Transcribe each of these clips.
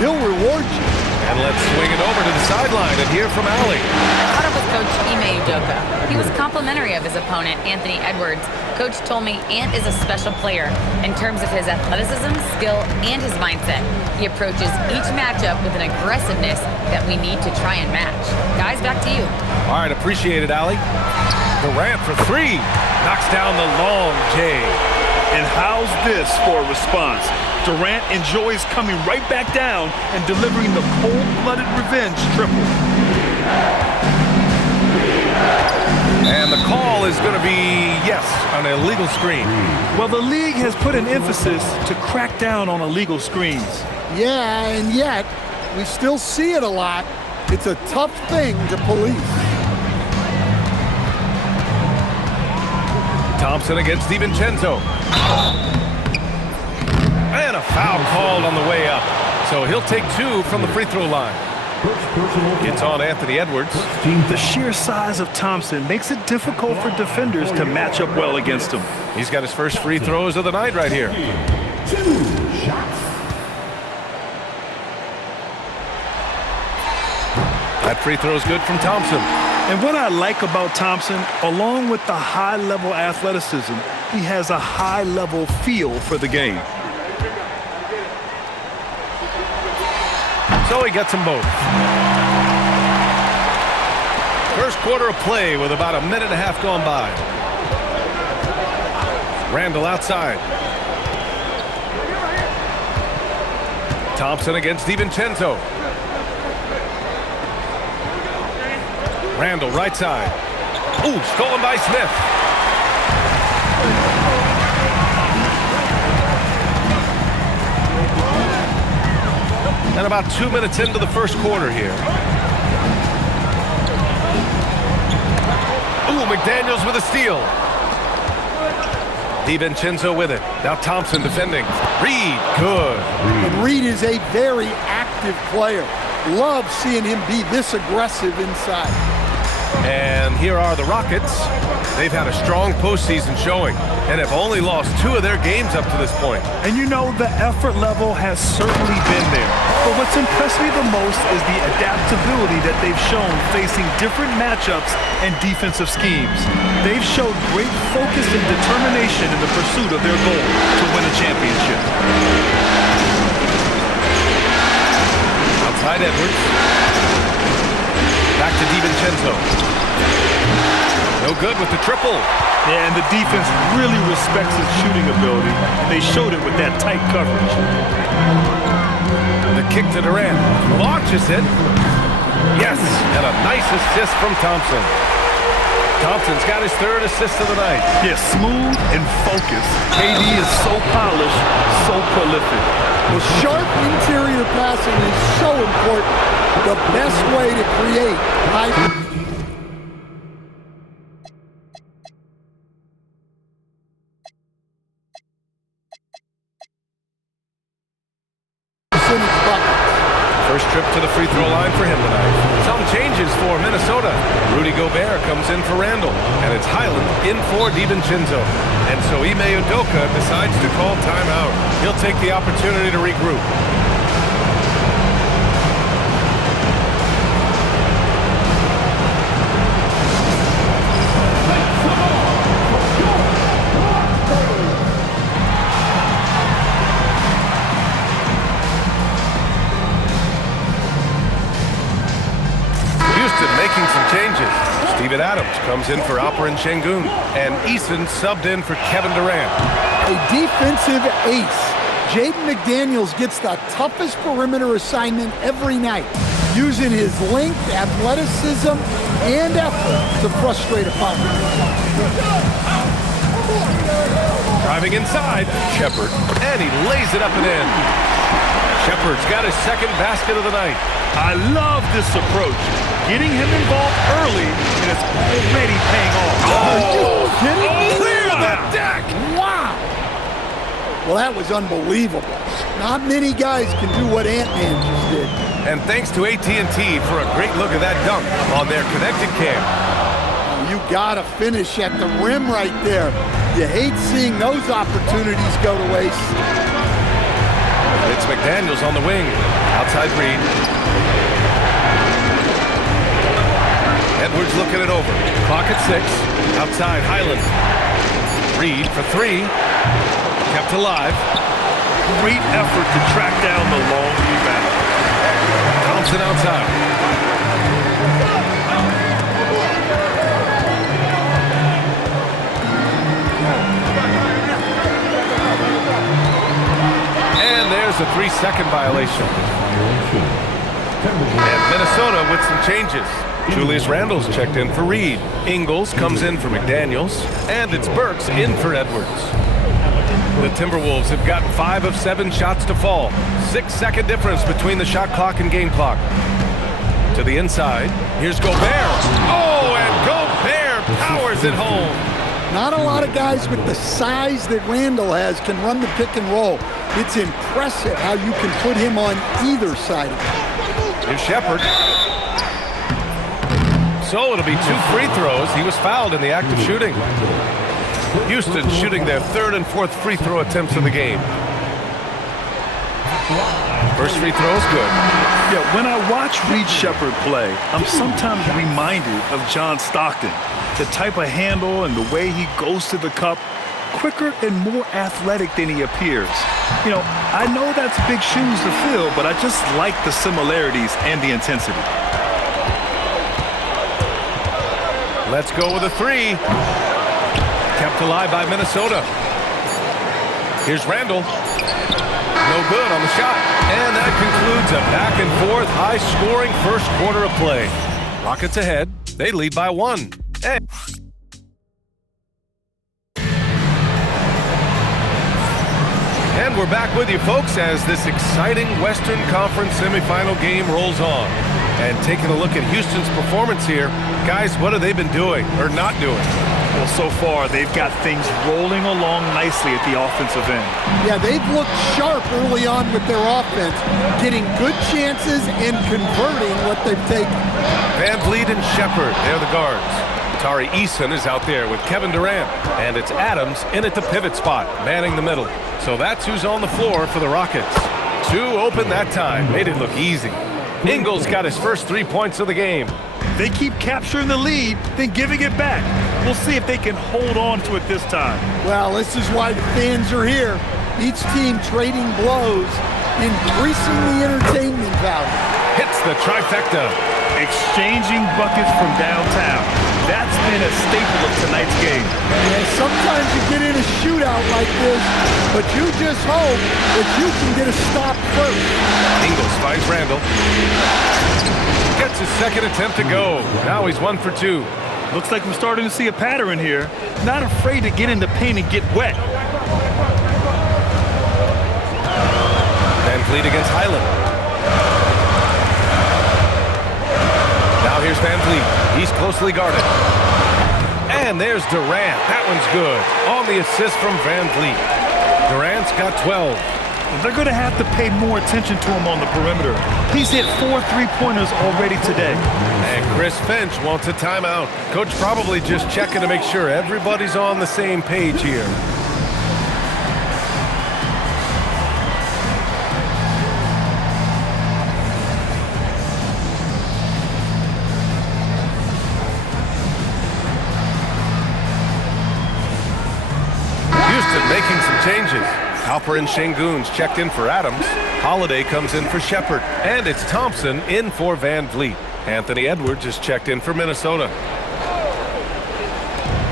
he'll reward you. And let's swing it over to the sideline and hear from Allie. I caught up with Coach Jogo. He was complimentary of his opponent, Anthony Edwards. Coach told me Ant is a special player in terms of his athleticism, skill, and his mindset. He approaches each matchup with an aggressiveness that we need to try and match. Guys, back to you. All right, appreciate it, Allie. Durant for three. Knocks down the long J. And how's this for a response? Durant enjoys coming right back down and delivering the cold-blooded revenge triple. And the call is going to be, yes, an illegal screen. Well, the league has put an emphasis to crack down on illegal screens. Yeah, and yet, we still see it a lot. It's a tough thing to police. Thompson against DiVincenzo. And a foul called on the way up. So he'll take two from the free throw line. It's on Anthony Edwards. The sheer size of Thompson makes it difficult for defenders to match up well against him. He's got his first free throws of the night right here. 2 shots. That free throw is good from Thompson. And what I like about Thompson, along with the high-level athleticism, he has a high-level feel for the game. So he gets them both. First quarter of play with about a minute and a half gone by. Randall outside. Thompson against DiVincenzo. Randall right side. Ooh, stolen by Smith. And about 2 minutes into the first quarter here. Ooh, McDaniels with a steal. DiVincenzo with it. Now Thompson defending. Reed, good. And Reed is a very active player. Love seeing him be this aggressive inside. And here are the Rockets. They've had a strong postseason showing and have only lost 2 of their games up to this point. And you know, the effort level has certainly been there. But what's impressed me the most is the adaptability that they've shown facing different matchups and defensive schemes. They've showed great focus and determination in the pursuit of their goal to win a championship. Outside Edwards. Back to DiVincenzo. No good with the triple. Yeah, and the defense really respects his shooting ability, and they showed it with that tight coverage. The kick to Durant. Launches it. Yes, and a nice assist from Thompson. Thompson's got his 3rd assist of the night. Yeah, smooth and focused. KD is so polished, so prolific. Well, sharp interior passing is so important. The best way to create high percentage buckets. First trip to the free throw line for him tonight. Some changes for Minnesota. Rudy Gobert comes in for Randall, and it's Highland in for DiVincenzo. And so Ime Udoka decides to call timeout. He'll take the opportunity to regroup. Making some changes. Steven Adams comes in for Alperen Şengün, and Eason subbed in for Kevin Durant. A defensive ace. Jaden McDaniels gets the toughest perimeter assignment every night, using his length, athleticism, and effort to frustrate opponents. Driving inside, Shepherd, and he lays it up and in. Shepherd's got his 2nd basket of the night. I love this approach. Getting him involved early, and it's already paying off. Are you kidding me? Clear the deck! Wow! Well, that was unbelievable. Not many guys can do what Ant-Man just did. And thanks to AT&T for a great look at that dunk on their connected cam. You gotta finish at the rim right there. You hate seeing those opportunities go to waste. It's It's McDaniels on the wing. Outside Reed. Edwards looking it over. Clock at 6. Outside Highland. Reed for 3. Kept alive. Great effort to track down the long rebound. Thompson outside. And there's a 3-second violation. And Minnesota with some changes. Julius Randle's checked in for Reed. Ingles comes in for McDaniels. And it's Burks in for Edwards. The Timberwolves have gotten 5 of 7 shots to fall. 6-second difference between the shot clock and game clock. To the inside. Here's Gobert. Oh, and Gobert powers it home. Not a lot of guys with the size that Randle has can run the pick and roll. It's impressive how you can put him on either side of it. Here's Shepherd. So it'll be 2 free throws. He was fouled in the act of shooting. Houston shooting their 3rd and 4th free throw attempts of the game. First free throw is good. Yeah, when I watch Reed Shepherd play, I'm sometimes reminded of John Stockton. The type of handle and the way he goes to the cup, quicker and more athletic than he appears. You know, I know that's big shoes to fill, but I just like the similarities and the intensity. Let's go with a 3. Kept alive by Minnesota. Here's Randle. No good on the shot. And that concludes a back-and-forth, high-scoring first quarter of play. Rockets ahead. They lead by 1. And we're back with you, folks, as this exciting Western Conference semifinal game rolls on. And taking a look at Houston's performance here, guys, what have they been doing or not doing? Well, so far, they've got things rolling along nicely at the offensive end. Yeah, they've looked sharp early on with their offense, getting good chances and converting what they've taken. Van Vliet and Shepherd, they're the guards. Tari Eason is out there with Kevin Durant. And it's Adams in at the pivot spot, manning the middle. So that's who's on the floor for the Rockets. 2 open that time, made it look easy. Ingles got his first 3 points of the game. They keep capturing the lead, then giving it back. We'll see if they can hold on to it this time. Well, this is why the fans are here. Each team trading blows, increasing the entertainment value. Hits the trifecta. Exchanging buckets from downtown. That's been a staple of tonight's game. Yeah, sometimes you get in a shootout like this, but you just hope that you can get a stop first. Ingles finds Randle. Gets his second attempt to go. Now he's 1 for 2. Looks like we're starting to see a pattern here. Not afraid to get in the paint and get wet. Van Vliet against Highland. Now here's Van Vliet. He's closely guarded. And there's Durant. That one's good. On the assist from Van Vliet. Durant's got 12. They're going to have to pay more attention to him on the perimeter. He's hit 4 3-pointers already today. And Chris Finch wants a timeout. Coach probably just checking to make sure everybody's on the same page here. Houston making some changes. Alper and Şengün's checked in for Adams. Holiday comes in for Shepherd. And it's Thompson in for Van Vliet. Anthony Edwards is checked in for Minnesota.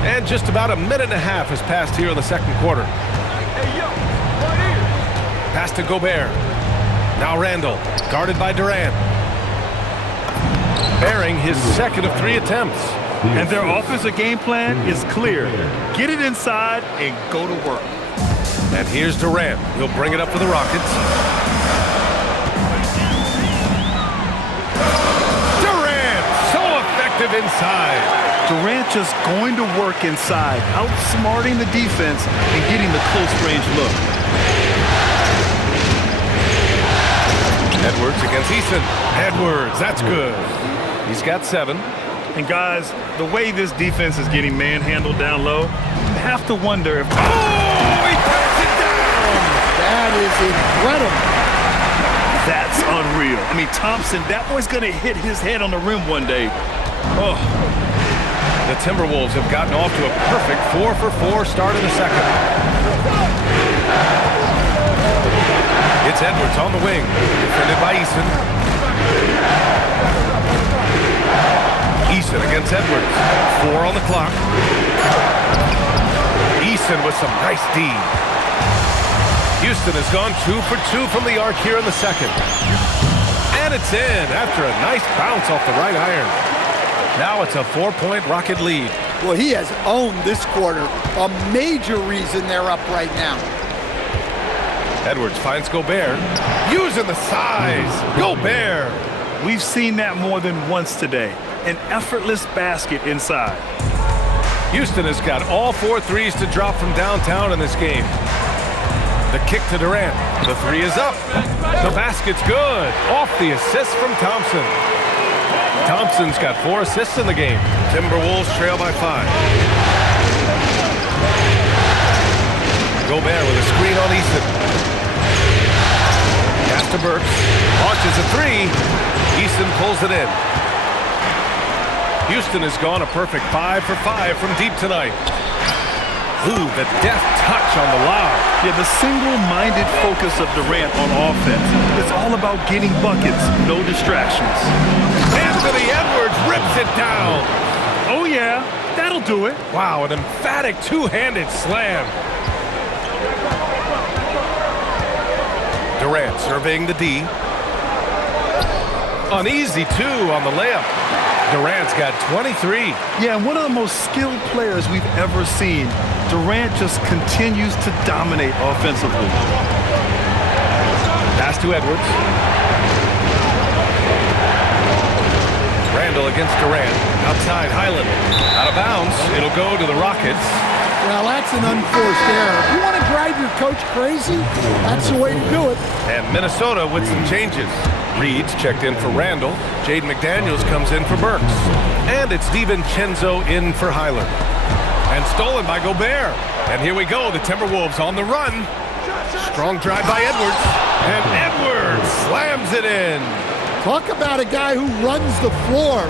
And just about a minute and a half has passed here in the second quarter. Pass to Gobert. Now Randle, guarded by Durant. Bearing his second of 3 attempts. And their offensive game plan is clear. Get it inside and go to work. And here's Durant. He'll bring it up for the Rockets. Durant, so effective inside. Durant just going to work inside, outsmarting the defense and getting the close-range look. Edwards against Eason. Edwards, that's good. He's got 7. And guys, the way this defense is getting manhandled down low, you have to wonder if... Oh, he pats it down! That is incredible. unreal. I mean, Thompson, that boy's going to hit his head on the rim one day. Oh. The Timberwolves have gotten off to a perfect 4-for-4 start in the second. It's Edwards on the wing, defended by Eason. Eason against Edwards. 4 on the clock. Eason with some nice D. Houston has gone 2 for 2 from the arc here in the second. And it's in after a nice bounce off the right iron. Now it's a 4-point Rocket lead. Well, he has owned this quarter. A major reason they're up right now. Edwards finds Gobert. Using the size. Gobert. We've seen that more than once today. An effortless basket inside. Houston has got all 4 threes to drop from downtown in this game. The kick to Durant. The 3 is up. The basket's good. Off the assist from Thompson. Thompson's got 4 assists in the game. Timberwolves trail by 5. Gobert with a screen on Eason. Pass to Burks. Launches a 3. Eason pulls it in. Houston has gone a perfect 5 for 5 from deep tonight. Ooh, the deft touch on the lob. Yeah, the single-minded focus of Durant on offense. It's all about getting buckets, no distractions. Anthony Edwards rips it down. Oh, yeah, that'll do it. Wow, an emphatic two-handed slam. Durant surveying the D. An easy 2 on the layup. Durant's got 23. Yeah, and one of the most skilled players we've ever seen. Durant just continues to dominate offensively. Pass to Edwards. Randall against Durant. Outside Highland. Out of bounds. It'll go to the Rockets. Well, that's an unforced error. If you want to drive your coach crazy, that's the way to do it. And Minnesota with some changes. Reed's checked in for Randall. Jaden McDaniels comes in for Burks. And it's DiVincenzo in for Highland. And stolen by Gobert. And here we go, the Timberwolves on the run. Strong drive by Edwards. And Edwards slams it in. Talk about a guy who runs the floor.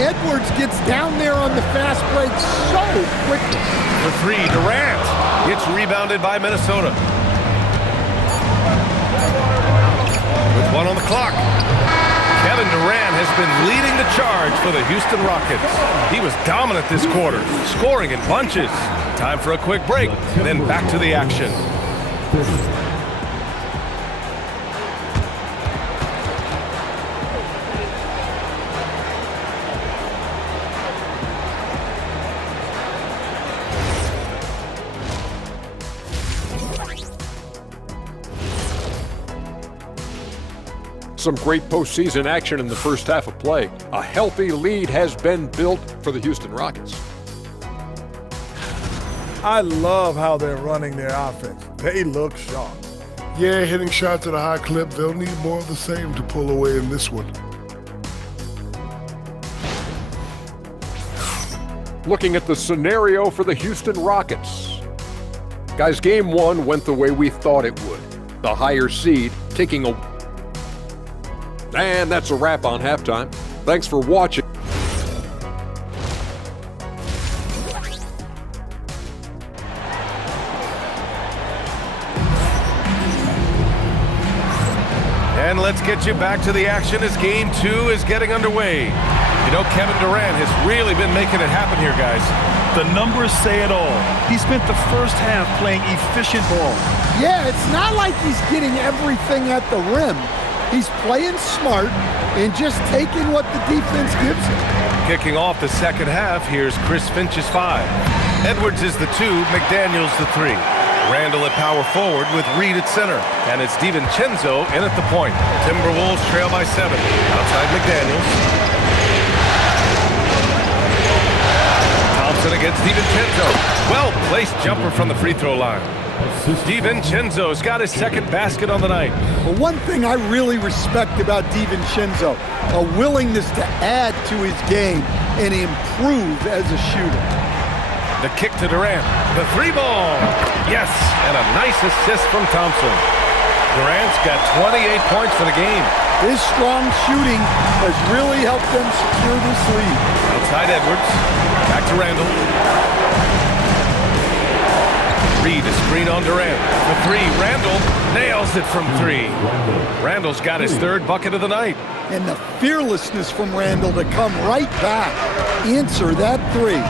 Edwards gets down there on the fast break so quickly. The 3, Durant. It's rebounded by Minnesota. With 1 on the clock. Kevin Durant has been leading the charge for the Houston Rockets. He was dominant this quarter, scoring in bunches. Time for a quick break, then back to the action. Some great postseason action in the first half of play. A healthy lead has been built for the Houston Rockets. I love how they're running their offense. They look sharp. Yeah, hitting shots at a high clip. They'll need more of the same to pull away in this one. Looking at the scenario for the Houston Rockets. Guys, game 1 went the way we thought it would. The higher seed taking a... And that's a wrap on halftime. Thanks for watching. And let's get you back to the action as game 2 is getting underway. You know, Kevin Durant has really been making it happen here, guys. The numbers say it all. He spent the first half playing efficient ball. Yeah, it's not like he's getting everything at the rim. He's playing smart and just taking what the defense gives him. Kicking off the second half, here's Chris Finch's 5. Edwards is the 2, McDaniels the 3. Randall at power forward with Reed at center. And it's DiVincenzo in at the point. Timberwolves trail by 7. Outside McDaniels. Thompson against DiVincenzo. Well-placed jumper from the free throw line. DiVincenzo's got his second basket on the night. Well, one thing I really respect about DiVincenzo, a willingness to add to his game and improve as a shooter. The kick to Durant. The 3 ball. Yes, and a nice assist from Thompson. Durant's got 28 points for the game. His strong shooting has really helped them secure this lead. Outside Edwards. Back to Randall. Reed, a screen on Durant. For three, Randall nails it from three. Randall's got his third bucket of the night. And the fearlessness from Randall to come right back, answer that three.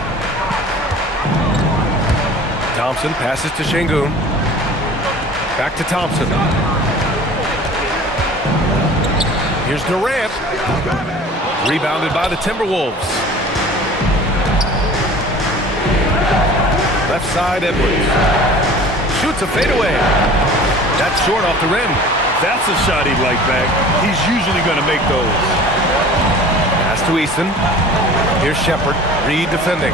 Thompson passes to Şengün. Back to Thompson. Here's Durant. Rebounded by the Timberwolves. Left side, Edwards. Shoots a fadeaway. That's short off the rim. That's a shot he'd like back. He's usually going to make those. Pass to Easton. Here's Shepherd. Reed defending.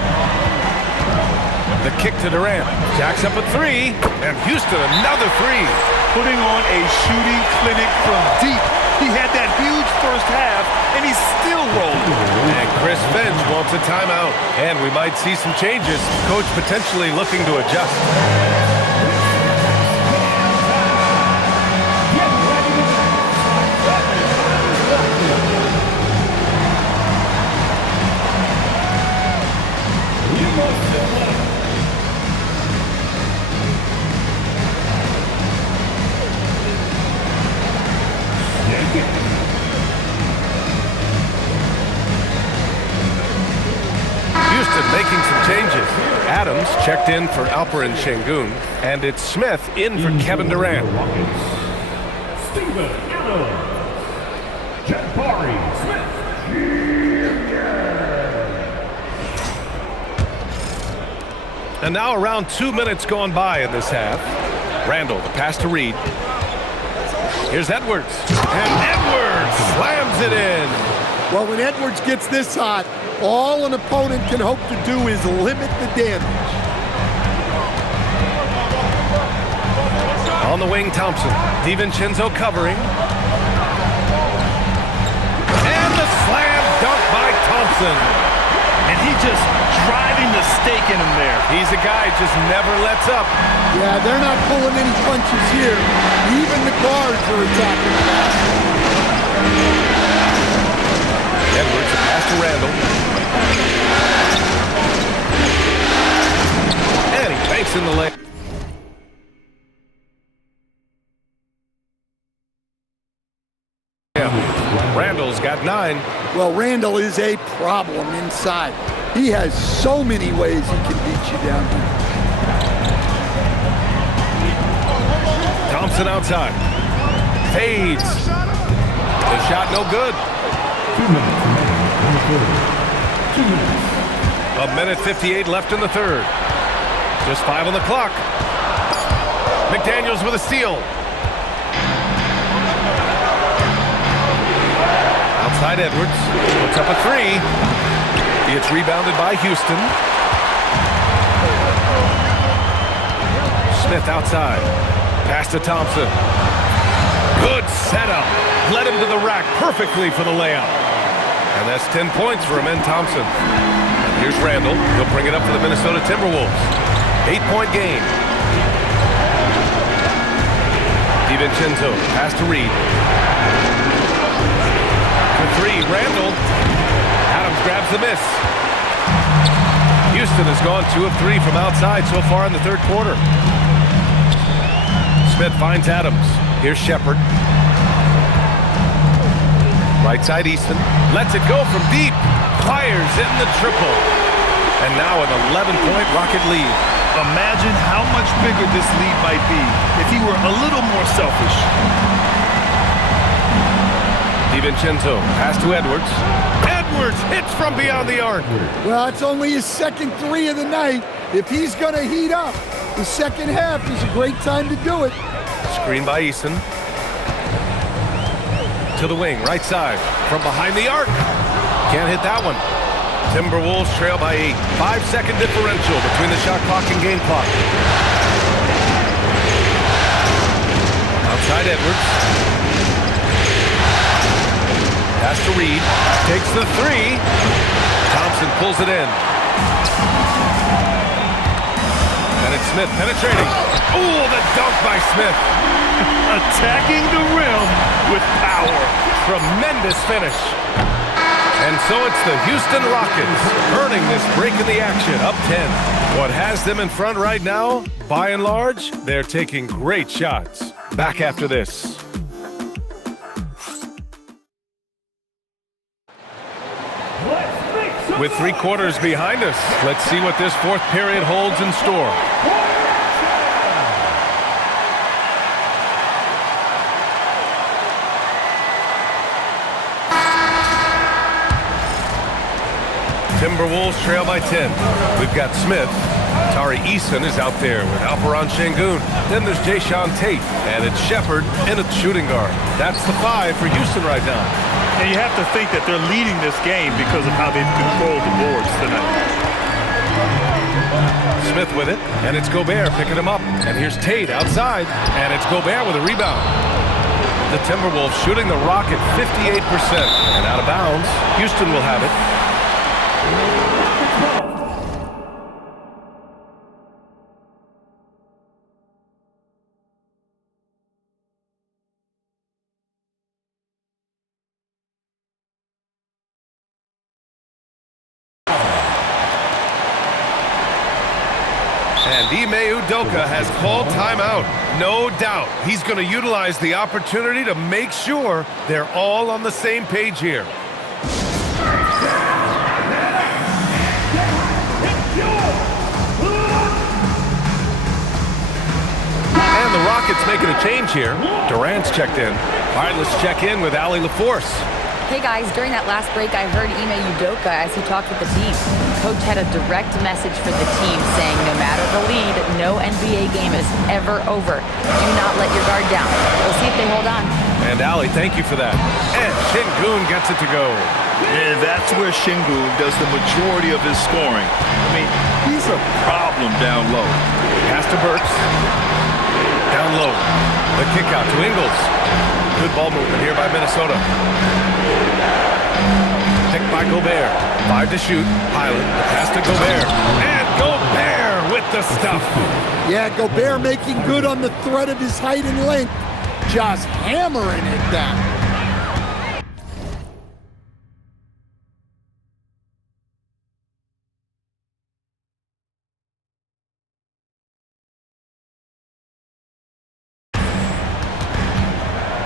The kick to Durant. Jacks up a three. And Houston another three. Putting on a shooting clinic from deep. He had that huge first half, and he's still rolling. And Chris Finch wants a timeout. And we might see some changes. Coach potentially looking to adjust. Houston making some changes. Adams checked in for Alperen Şengün, and it's Smith in for Kevin Durant. Steven Adams, Jabari Smith. And now around 2 minutes gone by in this half. Randall, the pass to Reed. Here's Edwards. And Edwards slams it in. Well, when Edwards gets this hot, all an opponent can hope to do is limit the damage. On the wing, Thompson. DiVincenzo covering. And the slam dunk by Thompson. And he just driving the stake in him there. He's a guy just never lets up. Yeah, they're not pulling any punches here. Even the guards are attacking fast. Edwards, a pass to Randall. And he banks in the leg. Randall's got 9. Well, Randall is a problem inside. He has so many ways he can beat you down here. Thompson outside. Fades. The shot no good. 2 minutes. 2 minutes. A minute 58 left in the third. Just 5 on the clock. McDaniels with a steal. Outside Edwards. Puts up a three. It's rebounded by Houston. Smith outside. Pass to Thompson. Good setup. Led him to the rack perfectly for the layup. And that's 10 points for Amen Thompson. And here's Randall. He'll bring it up for the Minnesota Timberwolves. 8-point game. DiVincenzo. Pass to Reed. For three, Randall. Adams grabs the miss. Houston has gone 2 of 3 from outside so far in the third quarter. Smith finds Adams. Here's Shepherd. Right side Easton. Lets it go from deep. Fires in the triple. And now an 11-point Rocket lead. Imagine how much bigger this lead might be if he were a little more selfish. DiVincenzo, pass to Edwards. Edwards hits from beyond the arc. Well, it's only his second three of the night. If he's going to heat up, the second half is a great time to do it. Screen by Easton. To the wing, right side. From behind the arc. Can't hit that one. Timberwolves trail by 8. 5-second differential between the shot clock and game clock. Outside Edwards. Pass to Reed. Takes the three. Thompson pulls it in. And it's Smith penetrating. Ooh, the dunk by Smith. Attacking the rim with power. Tremendous finish. And so it's the Houston Rockets earning this break in the action, up 10. What has them in front right now? By and large, they're taking great shots. Back after this. With 3 quarters behind us, let's see what this fourth period holds in store. Timberwolves trail by 10. We've got Smith. Tari Eason is out there with Alperon Şengün. Then there's Jayshawn Tate, and it's Shepard in a shooting guard. That's the 5 for Houston right now. And you have to think that they're leading this game because of how they've controlled the boards tonight. Smith with it, and it's Gobert picking him up. And here's Tate outside, and it's Gobert with a rebound. The Timberwolves shooting the rock at 58%. And out of bounds, Houston will have it. And Ime Udoka has called timeout. No doubt he's going to utilize the opportunity to make sure they're all on the same page here. And the Rockets making a change here. Durant's checked in. All right, let's check in with Allie LaForce. Hey guys, during that last break, I heard Ime Udoka as he talked with the team. Coach had a direct message for the team saying no matter the lead, no NBA game is ever over. Do not let your guard down. We'll see if they hold on. And Allie, thank you for that. And Şengün gets it to go. And that's where Şengün does the majority of his scoring. I mean, he's a problem down low. Pass to Burks. Down low. The kick out to Ingles. Good ball movement here by Minnesota. Picked by Gobert. 5 to shoot. Highland. Pass to Gobert. And Gobert with the stuff. Yeah, Gobert making good on the threat of his height and length. Just hammering it down.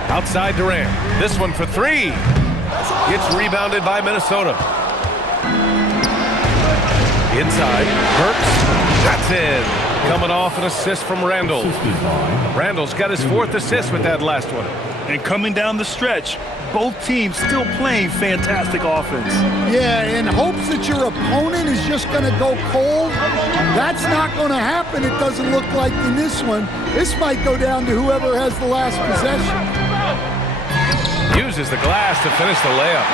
Outside Durant. This one for 3. Gets rebounded by Minnesota. Inside. Burks. That's in. Coming off an assist from Randall. Randall's got his 4th assist with that last one. And coming down the stretch, both teams still playing fantastic offense. Yeah, in hopes that your opponent is just going to go cold. That's not going to happen, it doesn't look like in this one. This might go down to whoever has the last possession. Uses the glass to finish the layup.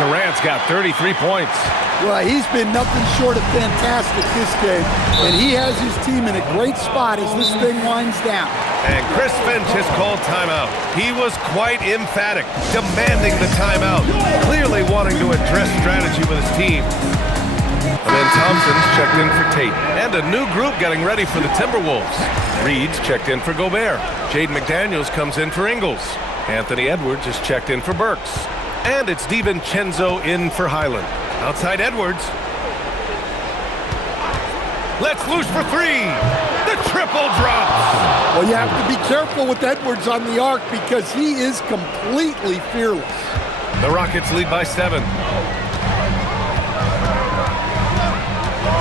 Durant's got 33 points. Well, he's been nothing short of fantastic this game, and he has his team in a great spot as this thing winds down. And Chris Finch has called timeout. He was quite emphatic, demanding the timeout, clearly wanting to address strategy with his team. And then Thompson's checked in for Tate. And a new group getting ready for the Timberwolves. Reed's checked in for Gobert. Jaden McDaniels comes in for Ingles. Anthony Edwards is checked in for Burks. And it's DiVincenzo in for Highland. Outside Edwards. Let's loose for 3. The triple drops. Well, you have to be careful with Edwards on the arc because he is completely fearless. The Rockets lead by 7.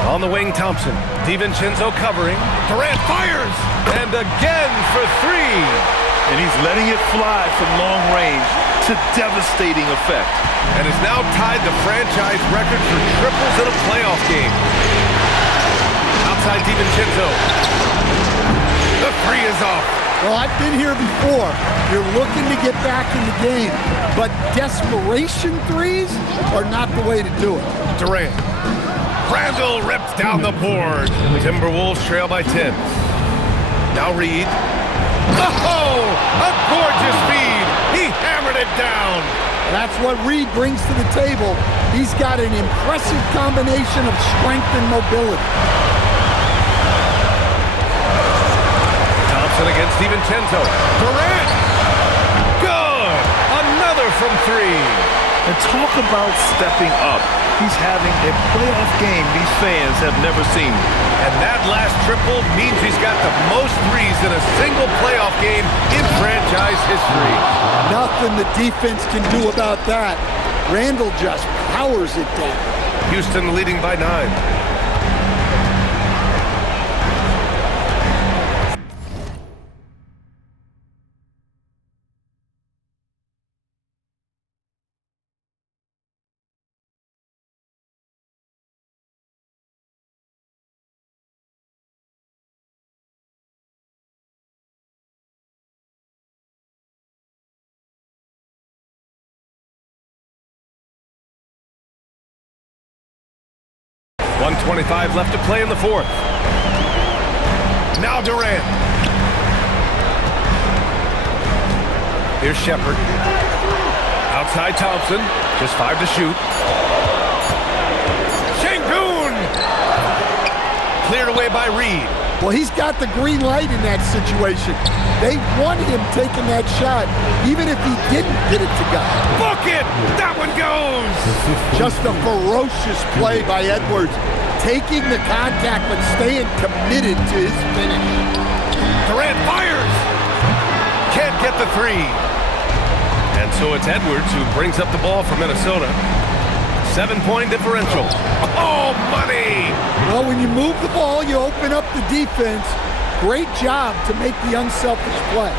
On the wing, Thompson. DiVincenzo covering. Durant fires. And again for 3. And he's letting it fly from long range to devastating effect. And has now tied the franchise record for triples in a playoff game. Outside DiVincenzo. The 3 is off. Well, I've been here before. You're looking to get back in the game, but desperation threes are not the way to do it. Durant. Randall rips down the board. Timberwolves trail by 10. Now Reed. Oh, a gorgeous feed. He hammered it down. That's what Reed brings to the table. He's got an impressive combination of strength and mobility. Thompson against DiVincenzo. Durant! Good! Another from three. And talk about stepping up. He's having a playoff game these fans have never seen. And that last triple means he's got the most threes in a single playoff game in franchise history. Nothing the defense can do about that. Randall just powers it down. Houston leading by 9. .125 left to play in the fourth. Now Durant. Here's Shepard. Outside Thompson. Just 5 to shoot. Şengün! Cleared away by Reed. Well, he's got the green light in that situation. They want him taking that shot, even if he didn't get it to go. Book it! That one goes! Just a ferocious play by Edwards, taking the contact but staying committed to his finish. Durant fires! Can't get the three. And so it's Edwards who brings up the ball for Minnesota. 7-point differential. Oh, money! Well, when you move the ball, you open up the defense. Great job to make the unselfish play.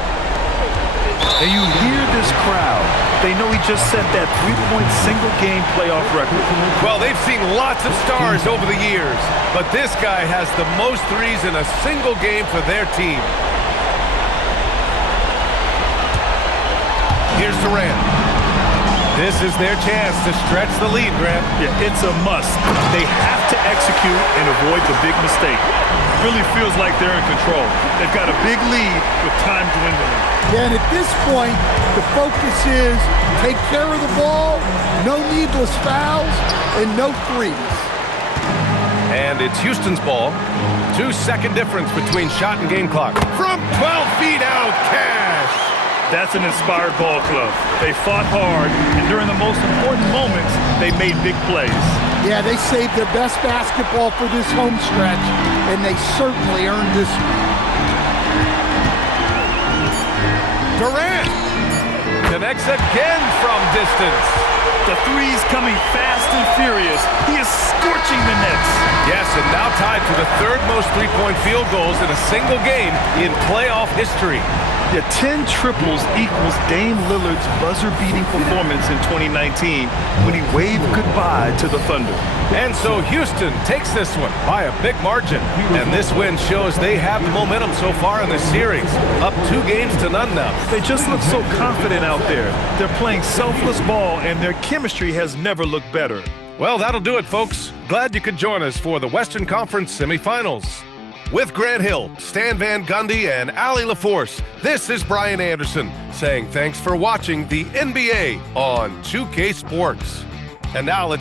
And you hear this crowd. They know he just set that 3-point single-game playoff record. Well, they've seen lots of stars over the years, but this guy has the most threes in a single game for their team. Here's Durant. This is their chance to stretch the lead, Grant. Yeah, it's a must. They have to execute and avoid the big mistake. Really feels like they're in control. They've got a big lead with time dwindling. Yeah, and at this point, the focus is take care of the ball, no needless fouls, and no threes. And it's Houston's ball. 2-second difference between shot and game clock. From 12 feet out, Cash! That's an inspired ball club. They fought hard, and during the most important moments, they made big plays. Yeah, they saved their best basketball for this home stretch, and they certainly earned this one. Durant connects again from distance. The three's coming fast and furious. He is scorching the nets. Yes, and now tied for the third most three-point field goals in a single game in playoff history. Yeah, 10 triples equals Dame Lillard's buzzer-beating performance in 2019 when he waved goodbye to the Thunder. And so Houston takes this one by a big margin. And this win shows they have the momentum so far in the series. Up 2-0 now. They just look so confident out there. They're playing selfless ball, and their chemistry has never looked better. Well, that'll do it, folks. Glad you could join us for the Western Conference semifinals. With Grant Hill, Stan Van Gundy, and Allie LaForce, this is Brian Anderson saying thanks for watching the NBA on 2K Sports. And now let's